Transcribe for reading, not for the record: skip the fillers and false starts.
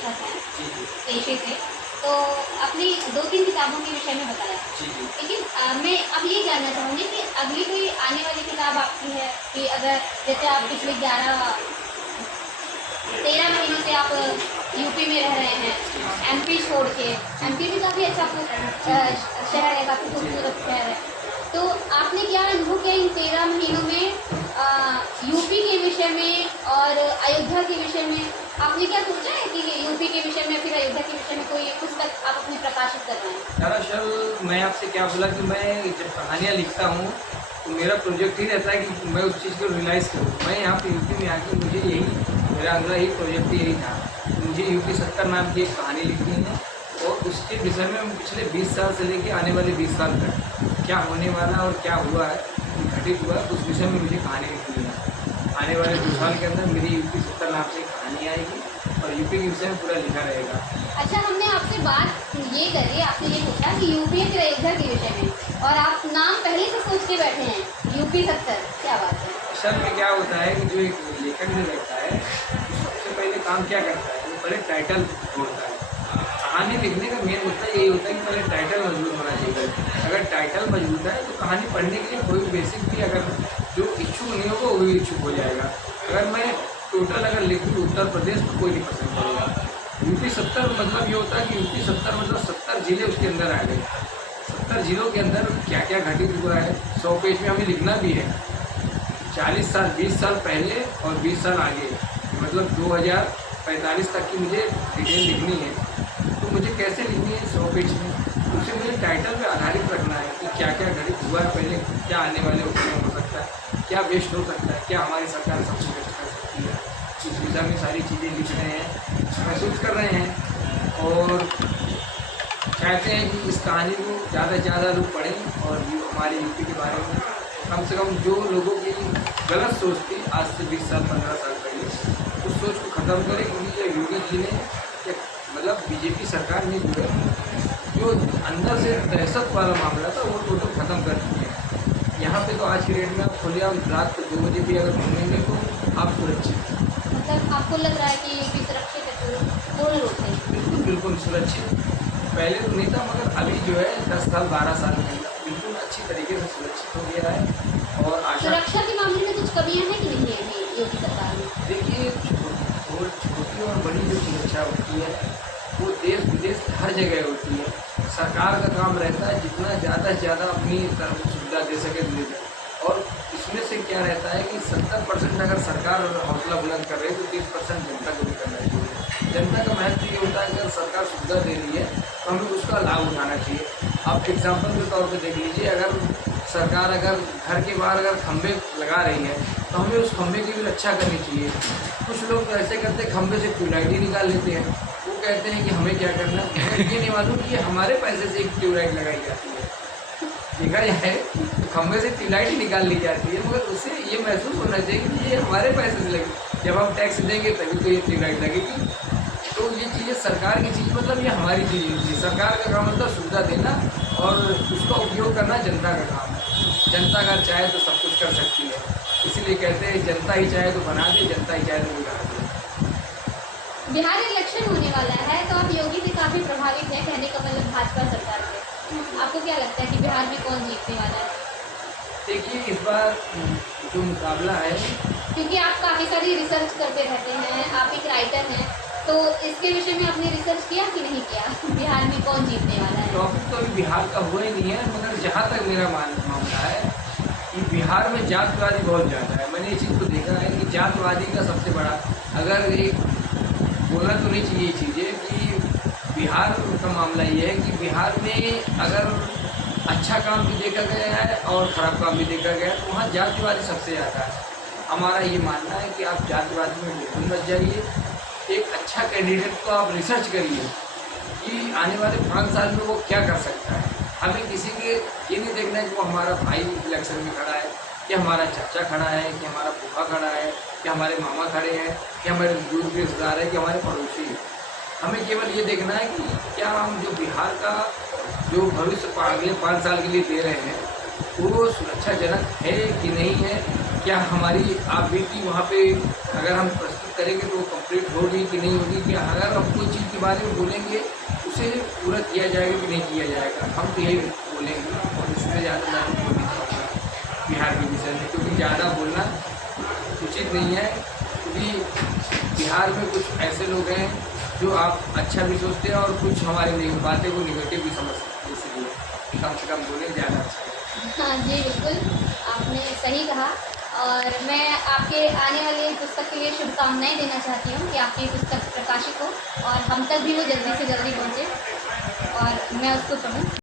लेखक हैं जी जी पेशे से, तो आपने 2-3 किताबों के विषय में बताया। जी जी। लेकिन मैं अब ये जानना चाहूँगी कि अगली कोई आने वाली किताब आपकी है कि अगर जैसे आप पिछले 13 महीनों से आप यूपी में रह रहे हैं, एमपी छोड़ के। एमपी भी काफ़ी अच्छा शहर है, काफ़ी खूबसूरत शहर है। तो आपने क्या अनुभव किया इन 13 महीनों में यूपी के विषय में और अयोध्या के विषय में? आपने क्या सोचा है कि यूपी के विषय में फिर अयोध्या के विषय में कोई पुस्तक आप अपनी प्रकाशित कर रहे हैं? दरअसल मैं आपसे क्या बोला कि मैं जब कहानियाँ लिखता हूँ तो मेरा प्रोजेक्ट ही रहता है कि मैं उस चीज़ को रियलाइज़ करूँ। मैं यहाँ पे यूपी में आके मुझे यही मेरा अगला ही प्रोजेक्ट यही था कि मुझे यूपी 70 नाम की एक कहानी लिखनी है और उसके विषय में मैं पिछले 20 साल से लेके आने वाले 20 साल तक क्या होने वाला और क्या हुआ है, घटित हुआ है, उस विषय में मुझे कहानी लिखनी है। आने वाले 2 साल के अंदर मेरी यूपी 70 नाम से एक कहानी आएगी और यूपी के विषय में पूरा लिखा रहेगा। अच्छा, हमने आपसे बात ये करी, आपसे ये पूछा कि यूपी फिर अयोध्या के विषय में, और आप नाम पहले से सोच के बैठे हैं यूपी 70। क्या बात है? असल में क्या होता है कि जो एक लेखक जो रहता है वो सबसे पहले काम क्या करता है, वो पहले टाइटल ढूंढता है। कहानी लिखने का मेन मुद्दा यही होता है कि पहले टाइटल मजबूत होना चाहिए। अगर टाइटल मजबूत है तो कहानी पढ़ने के लिए कोई बेसिक भी अगर जो इच्छुक नहीं होगा वो भी इच्छुक हो जाएगा। अगर मैं टोटल अगर लिखूँ उत्तर प्रदेश तो कोई नहीं पसंद करेगा। यूपी 70 मतलब ये होता है कि यूपी 70 मतलब 70 जिले उसके अंदर आ गए। 70 जिलों के अंदर क्या क्या घटित हुआ है 100 पेज में हमें लिखना भी है। 40 साल 20 साल पहले और 20 साल आगे, मतलब 2045 तक की मुझे डिटेल लिखनी है। तो मुझे कैसे लिखनी है 100 पेज में, उसे मुझे टाइटल पे आधारित रखना है कि क्या क्या घटित हुआ है पहले, क्या आने वाले वक्त में हो सकता है, क्या बेस्ट हो सकता है, क्या हमारी सरकार सबसे बेस्ट कर सकती है। इस विषय में सारी चीज़ें लिख रहे हैं, महसूस कर रहे हैं और चाहते हैं कि इस कहानी को ज़्यादा से ज़्यादा लोग पढ़ें और हमारे यूपी के बारे में कम से कम जो लोगों की गलत सोच थी आज से 20 साल 15 साल पहले, उस सोच को ख़त्म करें। क्योंकि ये योगी जी ने मतलब बीजेपी सरकार ने जो अंदर से दहशत वाला मामला था वो टोटल ख़त्म कर चुके हैं। यहाँ पे तो आज की डेट में आप खोलिए, आप रात को 2 बजे भी अगर घूमेंगे तो आप सुरक्षित हैं। मतलब आपको लग रहा है कि यूपी सुरक्षित है पूर्ण रूप से? बिल्कुल बिल्कुल सुरक्षित। पहले तो नहीं था मगर अभी जो है 10 साल 12 साल के अंदर बिल्कुल अच्छी तरीके से सुरक्षित हो गया है। और आशा सुरक्षा के मामले में कुछ कमियां हैं कि नहीं है योगी सरकार में? देखिए छोटी और बड़ी जो सुरक्षा होती है वो देश विदेश हर जगह होती है। सरकार का काम रहता है जितना ज़्यादा से ज़्यादा अपनी तरफ सुविधा दे सके दे दे। और इसमें से क्या रहता है कि 70% अगर सरकार हौसला बुलंद कर रही है तो 30% जनता को भी करना चाहिए। जनता का महत्व ये होता है कि अगर सरकार सुविधा दे रही है तो हमें उसका लाभ उठाना चाहिए। आप एग्जाम्पल के तौर पे देख लीजिए, अगर सरकार अगर घर के बाहर अगर खंभे लगा रही है तो हमें उस खंभे की भी रक्षा करनी चाहिए। कुछ लोग तो ऐसे करते हैं खंभे से ट्यूबलाइट ही निकाल लेते हैं। वो कहते हैं कि हमें क्या करना है, ये नहीं मालूम कि हमारे पैसे से एक ट्यूबलाइट लगाई जाती है। देखा जाए तो खंभे से ट्यूबलाइट ही निकाल ली जाती है, मगर उससे ये महसूस होना चाहिए कि ये हमारे पैसे से लगी। जब हम टैक्स देंगे तभी तो ये ट्यूबलाइट लगेगी। तो ये चीज़ें सरकार की चीज़ मतलब ये हमारी चीज़ होती है। सरकार का काम मतलब सुविधा देना और उसका उपयोग करना जनता का काम है। जनता अगर चाहे तो सब कुछ कर सकती है। इसीलिए कहते हैं जनता ही चाहे तो बना दे, जनता ही चाहे तो बिगाड़ दे। बिहार इलेक्शन होने वाला है तो आप योगी से काफ़ी प्रभावित हैं, कहने का मतलब भाजपा सरकार से। आपको क्या लगता है कि बिहार में कौन जीतने वाला है? देखिए इस बार जो मुकाबला है, क्योंकि आप काफ़ी सारी रिसर्च करते रहते हैं, आप एक राइटर हैं, तो इसके विषय में आपने रिसर्च किया कि नहीं किया? बिहार में कौन जीतने वाला है? टॉपिक तो अभी बिहार का हुआ ही नहीं है, मगर जहाँ तक मेरा मामला है कि बिहार में जातिवादी बहुत ज़्यादा है। मैंने इस चीज़ को देखा है कि जातिवादी का सबसे बड़ा, अगर एक बोलना तो नहीं चाहिए ये चीज़ें कि बिहार का मामला ये है कि बिहार में अगर अच्छा काम भी देखा गया है और ख़राब काम भी देखा गया है तो वहाँ जातिवादी सबसे ज़्यादा है। हमारा ये मानना है कि आप जातिवादी में बिल्कुल मत जाइए। एक अच्छा कैंडिडेट को आप रिसर्च करिए कि आने वाले 5 साल में वो क्या कर सकता है। हमें किसी के ये नहीं देखना है कि वो हमारा भाई इलेक्शन में खड़ा है, कि हमारा चाचा खड़ा है, कि हमारा फूफा खड़ा है, कि हमारे मामा खड़े हैं, कि हमारे दूर के रिश्तेदार है, कि हमारे पड़ोसी हैं। हमें केवल ये देखना है कि क्या हम जो बिहार का जो भविष्य अगले 5 साल के लिए दे रहे हैं वो सुरक्षाजनक है कि नहीं है, क्या हमारी आवृत्ति वहाँ पे अगर हम प्रस्तुत करेंगे तो वो कंप्लीट होगी कि नहीं होगी, कि अगर हम कोई चीज़ के बारे में बोलेंगे उसे पूरा किया जाएगा कि नहीं किया जाएगा, हम तो यही बोलेंगे। और इससे ज़्यादा मैं बोल नहीं पाऊँगा बिहार के विषय में, क्योंकि ज़्यादा बोलना उचित नहीं है। क्योंकि बिहार में कुछ ऐसे लोग हैं जो आप अच्छा भी सोचते हैं और कुछ हमारी बातें को निगेटिव भी समझ सकते हैं, इसलिए कम से कम बोले ज़्यादा अच्छा है। हाँ जी, बिल्कुल आपने सही कहा। और मैं आपके आने वाले पुस्तक के लिए शुभकामनाएं देना चाहती हूँ कि आपकी पुस्तक प्रकाशित हो और हम तक भी वो जल्दी से जल्दी पहुँचे और मैं उसको पढूँ।